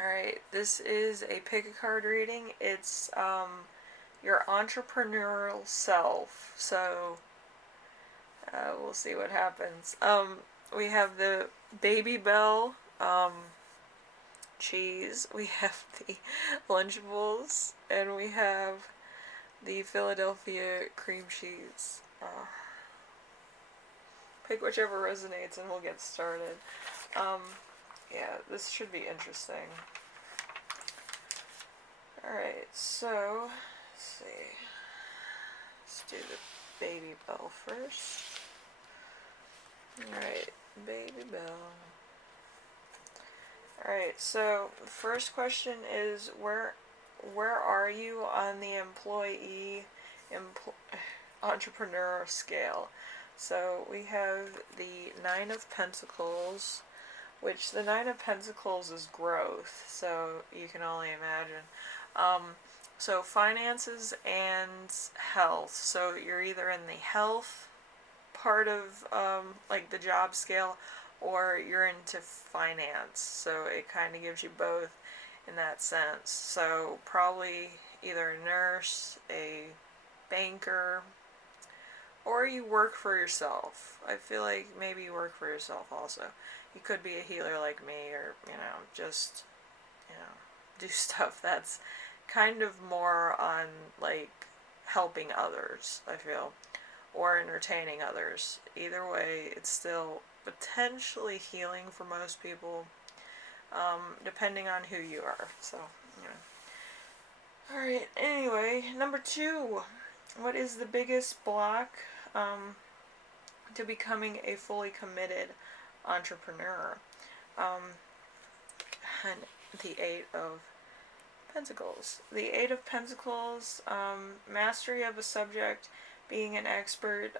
Alright, this is a pick a card reading. It's your entrepreneurial self. So we'll see what happens. We have the Baby Bell cheese, we have the Lunchables, and we have the Philadelphia cream cheese. Pick whichever resonates and we'll get started. Yeah, this should be interesting. Alright, so, let's see. Let's do the Baby Bell first. Alright, Baby Bell. Alright, so the first question is where are you on the entrepreneur scale? So we have the Nine of Pentacles, which the Nine of Pentacles is growth, so you can only imagine. So finances and health. So you're either in the health part of like the job scale, or you're into finance. So it kind of gives you both in that sense. So probably either a nurse, a banker, or you work for yourself. I feel like maybe you work for yourself also. You could be a healer like me, or just do stuff that's kind of more on like helping others, I feel, or entertaining others. Either way, it's still potentially healing for most people, depending on who you are. So, Alright, anyway, number 2. What is the biggest block to becoming a fully committed entrepreneur? And the Eight of Pentacles. The Eight of Pentacles, mastery of a subject, being an expert,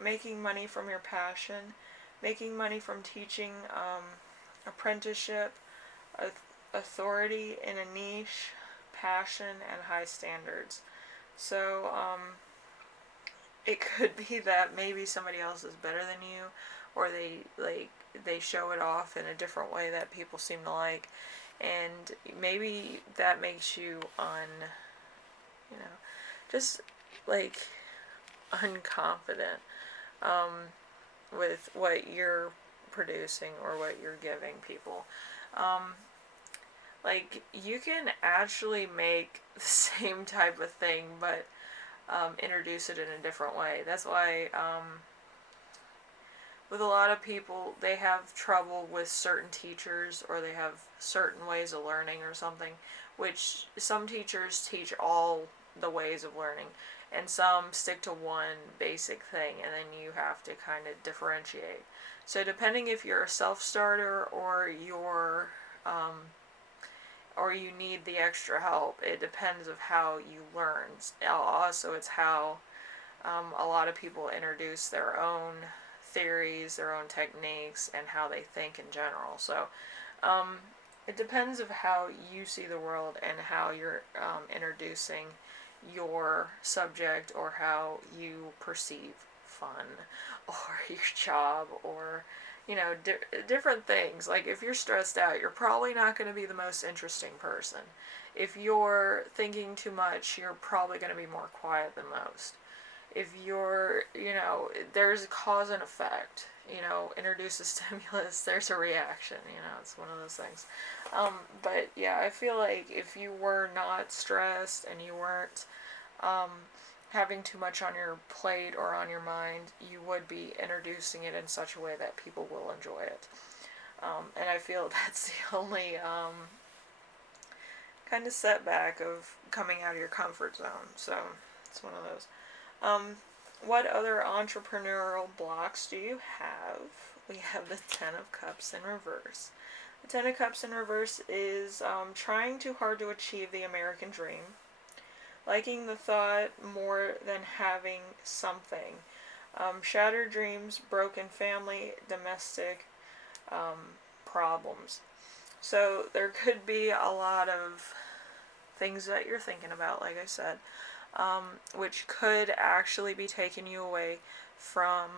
making money from your passion, making money from teaching, apprenticeship, authority in a niche, passion, and high standards. So, it could be that maybe somebody else is better than you, or they show it off in a different way that people seem to like, and maybe that makes you just like unconfident with what you're producing or what you're giving people. Like you can actually make the same type of thing, but introduce it in a different way. That's why with a lot of people, they have trouble with certain teachers, or they have certain ways of learning or something, which some teachers teach all the ways of learning, and some stick to one basic thing, and then you have to kind of differentiate. So depending if you're a self-starter or or you need the extra help, it depends of how you learn. Also, it's how a lot of people introduce their own theories, their own techniques, and how they think in general. So it depends of how you see the world and how you're introducing your subject, or how you perceive fun or your job, or different things. Like if you're stressed out, you're probably not going to be the most interesting person. If you're thinking too much, you're probably going to be more quiet than most. If you're, there's a cause and effect. Introduce a stimulus, there's a reaction. It's one of those things. But yeah, I feel like if you were not stressed and you weren't having too much on your plate or on your mind, you would be introducing it in such a way that people will enjoy it. And I feel that's the only kind of setback of coming out of your comfort zone. So it's one of those. What other entrepreneurial blocks do you have? We have the Ten of Cups in reverse. The Ten of Cups in reverse is trying too hard to achieve the American dream, liking the thought more than having something, shattered dreams, broken family, domestic problems. So there could be a lot of things that you're thinking about, like I said, which could actually be taking you away from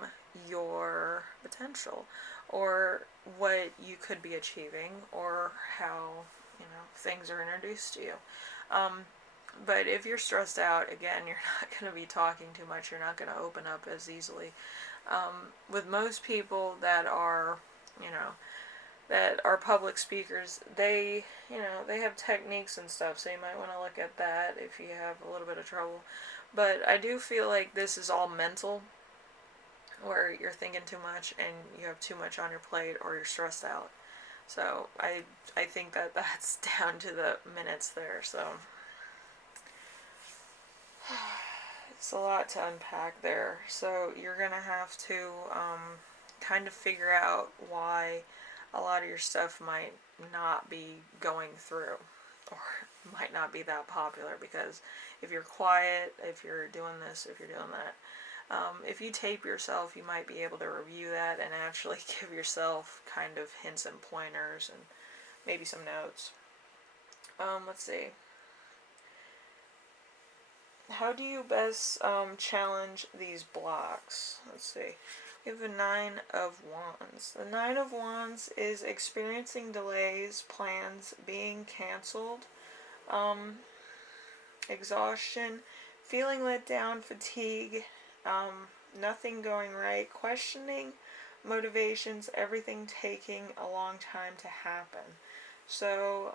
your potential, or what you could be achieving, or how things are introduced to you. But if you're stressed out, again, you're not going to be talking too much. You're not going to open up as easily. With most people that are public speakers, they have techniques and stuff, so you might want to look at that if you have a little bit of trouble. But I do feel like this is all mental, where you're thinking too much and you have too much on your plate, or you're stressed out. So I think that that's down to the minutes there. So it's a lot to unpack there. So you're gonna have to kind of figure out why a lot of your stuff might not be going through, or might not be that popular, because if you're quiet, if you're doing this, if you're doing that, if you tape yourself, you might be able to review that and actually give yourself kind of hints and pointers and maybe some notes. Let's see. How do you best challenge these blocks? Let's see. We have the Nine of Wands. The Nine of Wands is experiencing delays, plans being canceled, exhaustion, feeling let down, fatigue, nothing going right, questioning motivations, everything taking a long time to happen. So,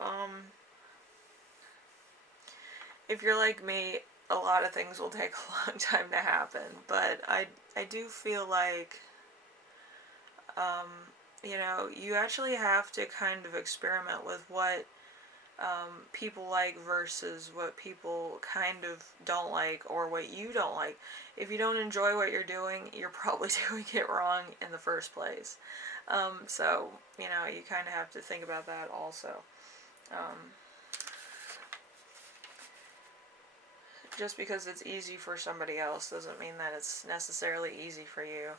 if you're like me, a lot of things will take a long time to happen, but I do feel like, you actually have to kind of experiment with what people like versus what people kind of don't like, or what you don't like. If you don't enjoy what you're doing, you're probably doing it wrong in the first place. So, you kind of have to think about that also. Just because it's easy for somebody else doesn't mean that it's necessarily easy for you.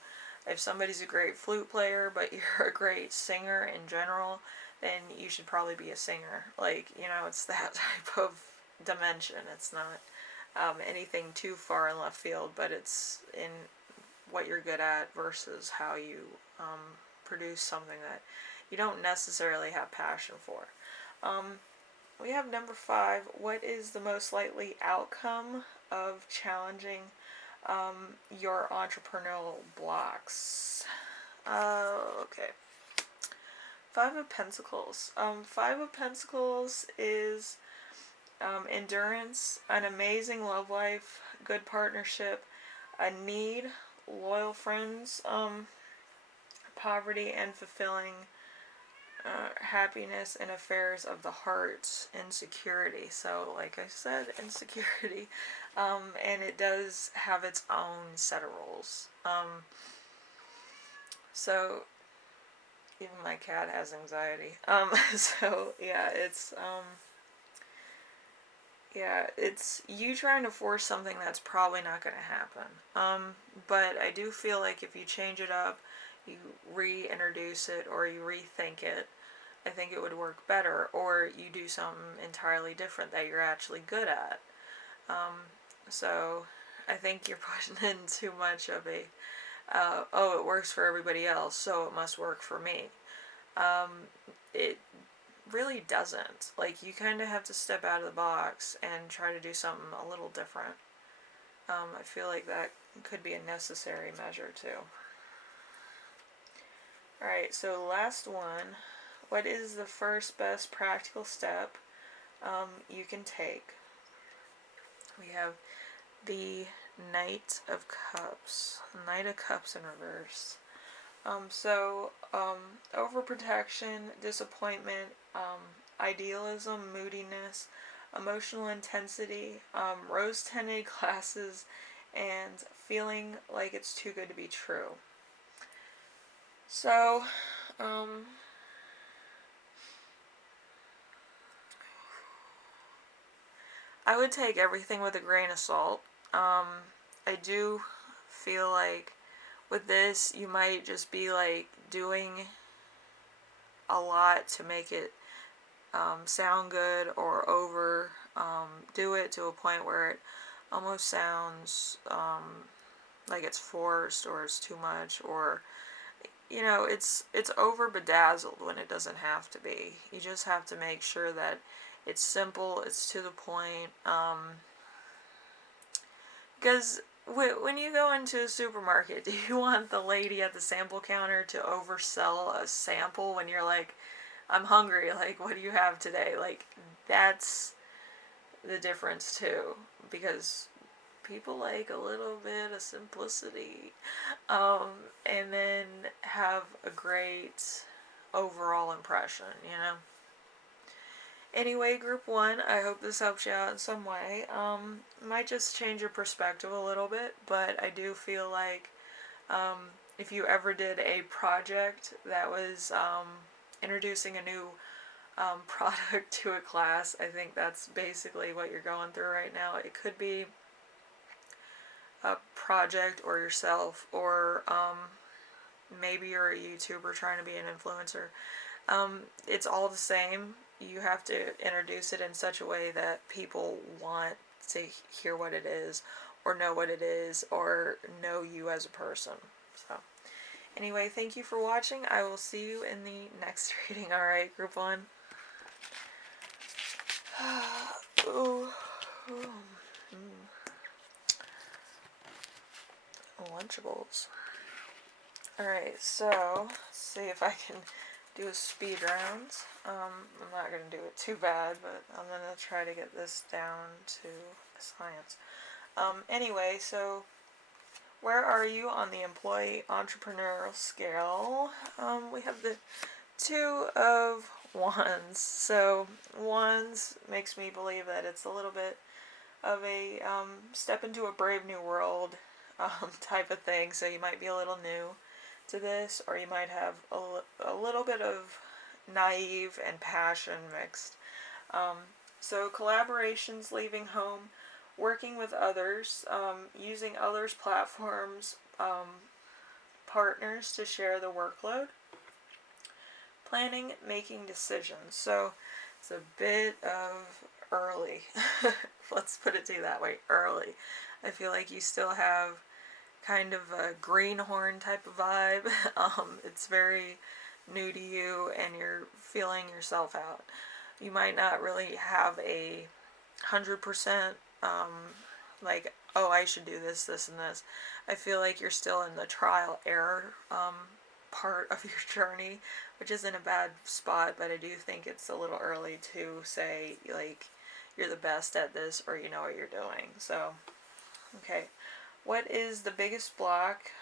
If somebody's a great flute player, but you're a great singer in general, then you should probably be a singer. It's that type of dimension. It's not anything too far in left field, but it's in what you're good at versus how you produce something that you don't necessarily have passion for. We have number 5. What is the most likely outcome of challenging your entrepreneurial blocks? Okay. 5 of Pentacles. 5 of Pentacles is endurance, an amazing love life, good partnership, a need, loyal friends, poverty and fulfilling, happiness and affairs of the heart, insecurity. So, like I said, insecurity, and it does have its own set of rules. So, even my cat has anxiety. So yeah, it's you trying to force something that's probably not going to happen. But I do feel like if you change it up, you reintroduce it, or you rethink it, I think it would work better. Or you do something entirely different that you're actually good at. So I think you're putting in too much of a, it works for everybody else, so it must work for me. It really doesn't. Like, you kind of have to step out of the box and try to do something a little different. I feel like that could be a necessary measure too. Alright, so last one. What is the first best practical step you can take? We have the Knight of Cups. Knight of Cups in reverse. Overprotection, disappointment, idealism, moodiness, emotional intensity, rose-tinted glasses, and feeling like it's too good to be true. So, I would take everything with a grain of salt. I do feel like with this, you might just be like doing a lot to make it sound good, or over do it to a point where it almost sounds like it's forced, or it's too much, or you know, it's over bedazzled when it doesn't have to be. You just have to make sure that it's simple, it's to the point. Because when you go into a supermarket, do you want the lady at the sample counter to oversell a sample when you're like, I'm hungry, like, what do you have today? Like, that's the difference too, because people like a little bit of simplicity, um, and then have a great overall impression, you know? Anyway, group one, I hope this helps you out in some way. Might just change your perspective a little bit, but I do feel like um, if you ever did a project that was introducing a new product to a class, I think that's basically what you're going through right now. It could be a project or yourself, or maybe you're a YouTuber trying to be an influencer. It's all the same. You have to introduce it in such a way that people want to hear what it is, or know what it is, or know you as a person. So, anyway, thank you for watching. I will see you in the next reading. Alright, group one. Ooh. Ooh. Lunchables. Alright, so, let's see if I can do a speed round. I'm not going to do it too bad, but I'm going to try to get this down to science. Anyway, so where are you on the employee entrepreneurial scale? We have the Two of Wands. So Wands makes me believe that it's a little bit of a step into a brave new world type of thing. So you might be a little new to this, or you might have a little bit of naive and passion mixed. So collaborations, leaving home, working with others, using others' platforms, partners to share the workload, planning, making decisions. So it's a bit of early. Let's put it to you that way, early. I feel like you still have kind of a greenhorn type of vibe. It's very new to you, and you're feeling yourself out. You might not really have a 100% like, oh, I should do this, this, and this. I feel like you're still in the trial error part of your journey, which isn't a bad spot, but I do think it's a little early to say, like, you're the best at this, or you know what you're doing. So, okay. What is the biggest block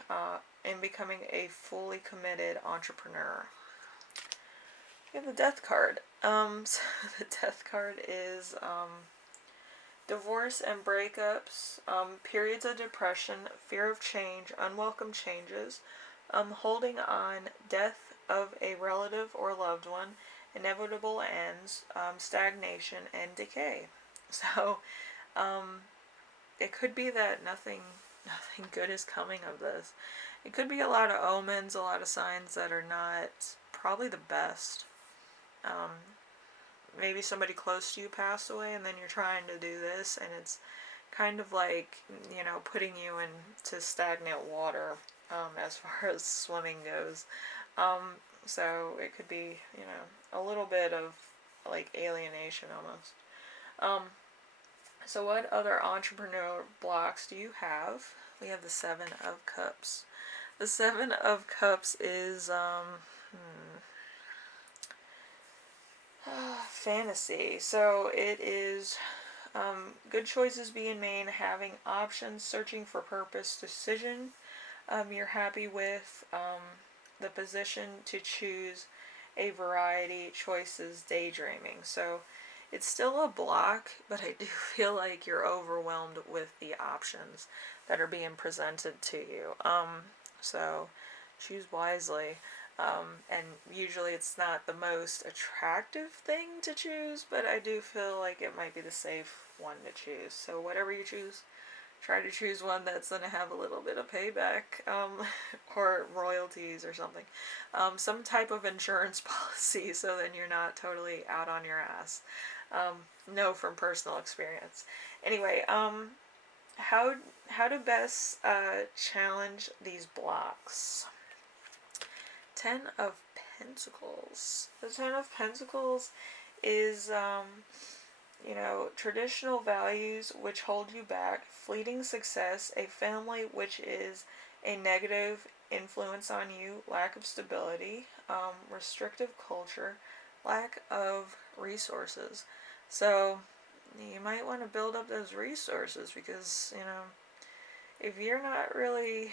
in becoming a fully committed entrepreneur? You have the Death card. So the Death card is divorce and breakups, periods of depression, fear of change, unwelcome changes, holding on, death of a relative or loved one, inevitable ends, stagnation, and decay. So, it could be that nothing good is coming of this. It could be a lot of omens, a lot of signs that are not probably the best. Maybe somebody close to you passed away, and then you're trying to do this, and it's kind of like, you know, putting you into stagnant water, as far as swimming goes. So it could be, you know, a little bit of like alienation almost. So what other entrepreneur blocks do you have? We have the Seven of Cups. The Seven of Cups is fantasy. So it is good choices being made, having options, searching for purpose, decision you're happy with, the position to choose a variety, choices, daydreaming. So it's still a block, but I do feel like you're overwhelmed with the options that are being presented to you. So choose wisely. And usually it's not the most attractive thing to choose, but I do feel like it might be the safe one to choose. So whatever you choose, try to choose one that's going to have a little bit of payback, or royalties or something. Some type of insurance policy, so then you're not totally out on your ass. No, from personal experience. Anyway, how to best challenge these blocks? Ten of Pentacles. The Ten of Pentacles is, traditional values which hold you back, fleeting success, a family which is a negative influence on you, lack of stability, restrictive culture, lack of resources. So you might want to build up those resources because, if you're not really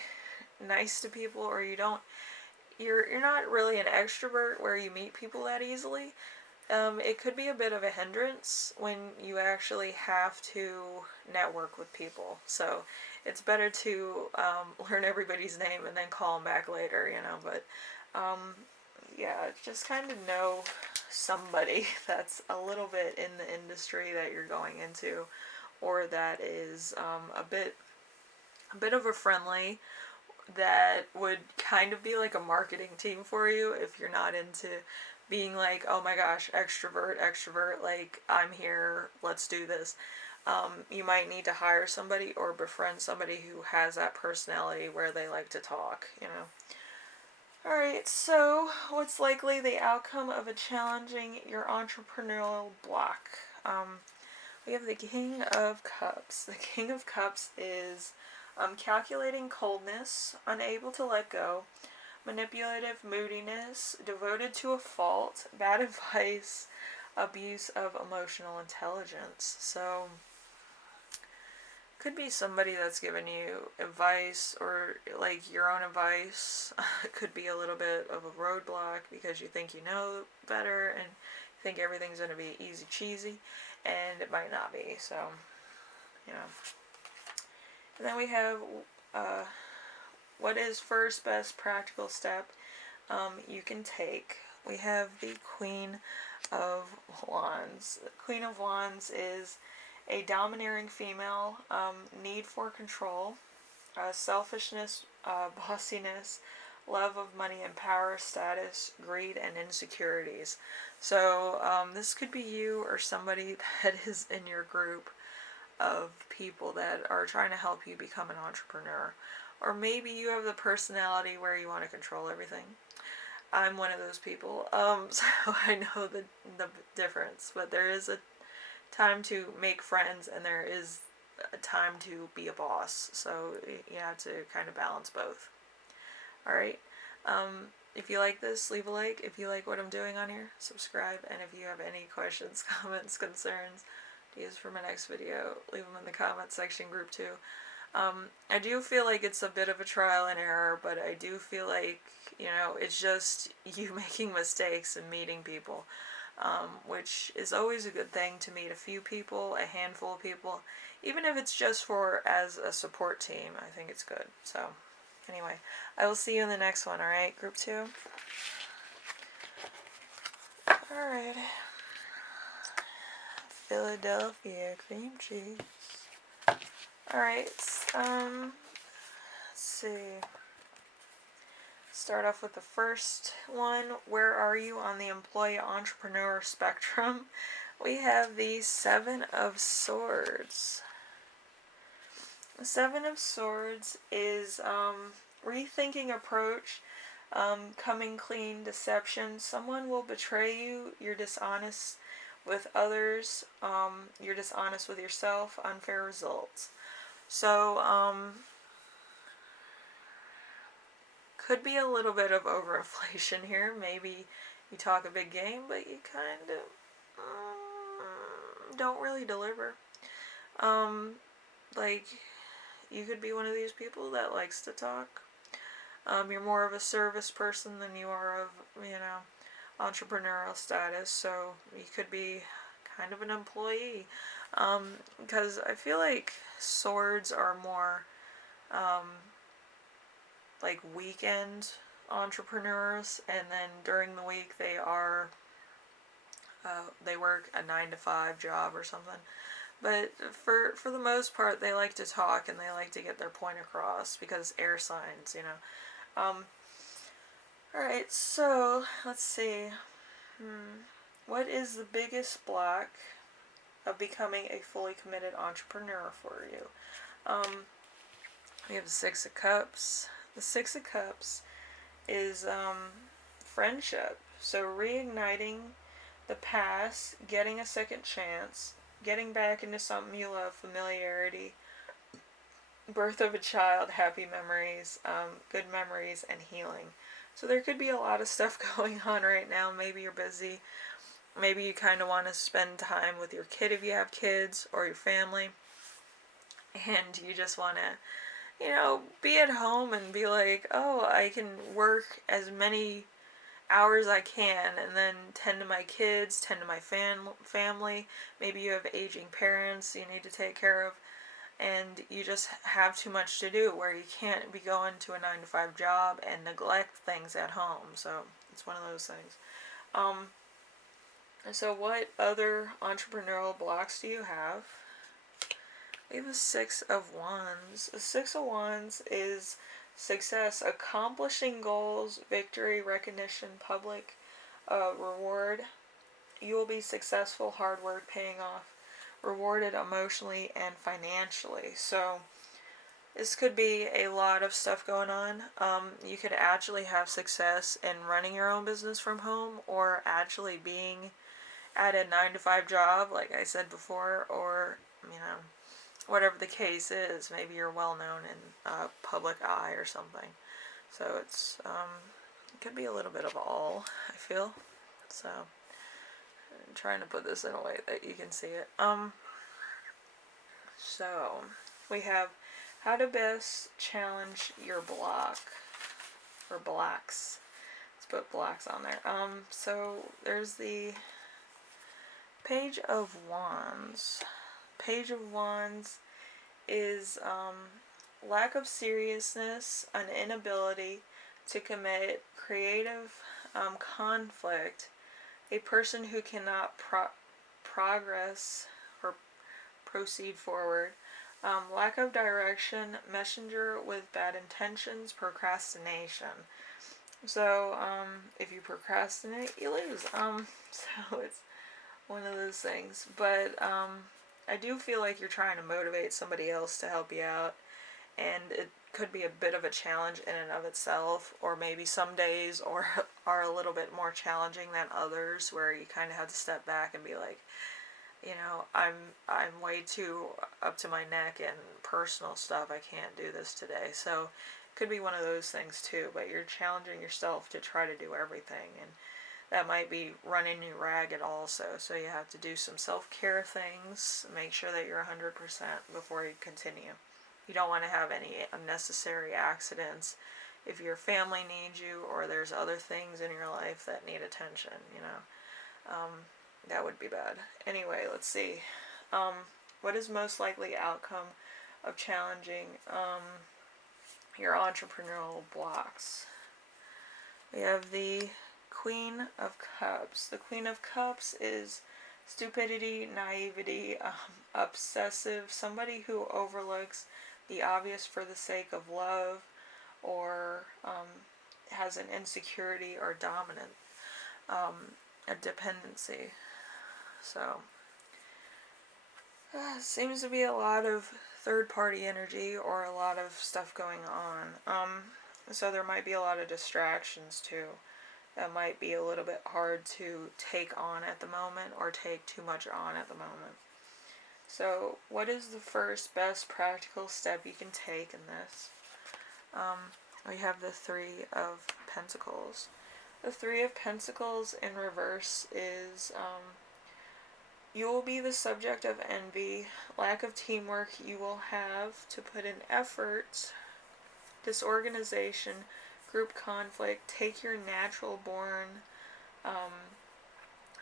nice to people, or you're not really an extrovert where you meet people that easily, it could be a bit of a hindrance when you actually have to network with people. So it's better to learn everybody's name and then call them back later, But just kind of know somebody that's a little bit in the industry that you're going into, or that is a bit of a friendly, that would kind of be like a marketing team for you if you're not into being like, oh my gosh, extrovert, like, I'm here, let's do this. You might need to hire somebody or befriend somebody who has that personality where they like to talk, Alright, so what's likely the outcome of a challenging your entrepreneurial block? We have the King of Cups. The King of Cups is calculating coldness, unable to let go, manipulative moodiness, devoted to a fault, bad advice, abuse of emotional intelligence. So could be somebody that's giving you advice, or like your own advice. It could be a little bit of a roadblock because you think you know better and you think everything's going to be easy cheesy, and it might not be. So, And then we have what is first best practical step you can take. We have the Queen of Wands. The Queen of Wands is a domineering female, need for control, selfishness, bossiness, love of money and power, status, greed, and insecurities. So this could be you or somebody that is in your group of people that are trying to help you become an entrepreneur. Or maybe you have the personality where you want to control everything. I'm one of those people, so I know the difference. But there is a time to make friends, and there is a time to be a boss. So you have to kind of balance both. Alright, if you like this, leave a like. If you like what I'm doing on here, subscribe. And if you have any questions, comments, concerns, ideas for my next video, leave them in the comment section, group 2. I do feel like it's a bit of a trial and error, but I do feel like, it's just you making mistakes and meeting people, which is always a good thing, to meet a few people, a handful of people, even if it's just as a support team. I think it's good. So, anyway, I will see you in the next one, alright, group 2? Alright. Philadelphia cream cheese. Alright, let's see. Start off with the first one. Where are you on the employee-entrepreneur spectrum? We have the Seven of Swords. The Seven of Swords is rethinking approach, coming clean, deception. Someone will betray you. You're dishonest with others. You're dishonest with yourself. Unfair results. So, could be a little bit of overinflation here. Maybe you talk a big game, but you kind of don't really deliver. Like, you could be one of these people that likes to talk. You're more of a service person than you are of, entrepreneurial status. So you could be kind of an employee. Because I feel like swords are more like weekend entrepreneurs, and then during the week they work a 9-to-5 job or something. But for the most part, they like to talk and they like to get their point across because air signs, Alright, so let's see. What is the biggest block of becoming a fully committed entrepreneur for you? We have the Six of Cups. The Six of Cups is friendship. So reigniting the past, getting a second chance, getting back into something you love, familiarity, birth of a child, happy memories, good memories, and healing. So there could be a lot of stuff going on right now. Maybe you're busy. Maybe you kind of want to spend time with your kid if you have kids, or your family. And you just want to, be at home and be like, oh, I can work as many hours I can and then tend to my kids, tend to my family. Maybe you have aging parents you need to take care of, and you just have too much to do where you can't be going to a 9 to 5 job and neglect things at home. So it's one of those things. So what other entrepreneurial blocks do you have? We have the Six of Wands. The Six of Wands is success, accomplishing goals, victory, recognition, public reward. You will be successful, hard work paying off, rewarded emotionally and financially. So this could be a lot of stuff going on. You could actually have success in running your own business from home, or actually being at a 9 to 5 job, like I said before, or, whatever the case is. Maybe you're well known in public eye or something. So it could be a little bit of all, I feel. So I'm trying to put this in a way that you can see it. So we have how to best challenge your block, or blocks. Let's put blocks on there. So there's the Page of Wands. Page of Wands is lack of seriousness, an inability to commit, creative conflict, a person who cannot progress or proceed forward, lack of direction, messenger with bad intentions, procrastination. So if you procrastinate, you lose. So it's one of those things. But I do feel like you're trying to motivate somebody else to help you out, and it could be a bit of a challenge in and of itself, or maybe some days are a little bit more challenging than others, where you kind of have to step back and be like, I'm way too up to my neck in personal stuff. I can't do this today. So it could be one of those things too, but you're challenging yourself to try to do everything, and that might be running you ragged also. So you have to do some self-care things, make sure that you're 100% before you continue. You don't want to have any unnecessary accidents if your family needs you, or there's other things in your life that need attention, that would be bad. Anyway, let's see. What is most likely outcome of challenging your entrepreneurial blocks? We have the Queen of Cups. The Queen of Cups is stupidity, naivety, obsessive, somebody who overlooks the obvious for the sake of love, or has an insecurity or dominant, a dependency. So seems to be a lot of third-party energy, or a lot of stuff going on. So there might be a lot of distractions too. That might be a little bit hard to take on at the moment, or take too much on at the moment. So what is the first best practical step you can take in this? We have the Three of Pentacles. The Three of Pentacles in reverse is you will be the subject of envy, lack of teamwork. You will have to put in effort, disorganization, group conflict. Take your natural born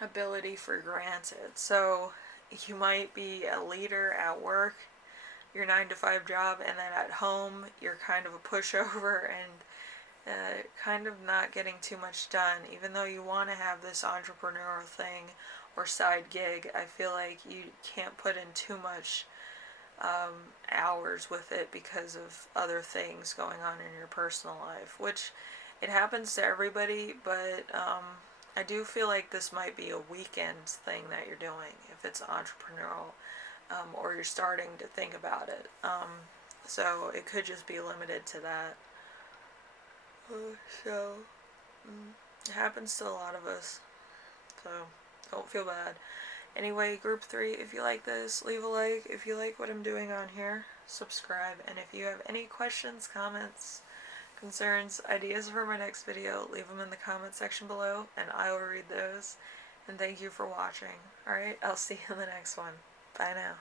ability for granted. So you might be a leader at work, your 9 to 5 job, and then at home you're kind of a pushover and kind of not getting too much done. Even though you want to have this entrepreneurial thing or side gig, I feel like you can't put in too much hours with it because of other things going on in your personal life, which it happens to everybody, but I do feel like this might be a weekend thing that you're doing if it's entrepreneurial, or you're starting to think about it. So it could just be limited to that. It happens to a lot of us, so don't feel bad. Anyway, group 3, if you like this, leave a like. If you like what I'm doing on here, subscribe. And if you have any questions, comments, concerns, ideas for my next video, leave them in the comment section below, and I will read those. And thank you for watching. Alright, I'll see you in the next one. Bye now.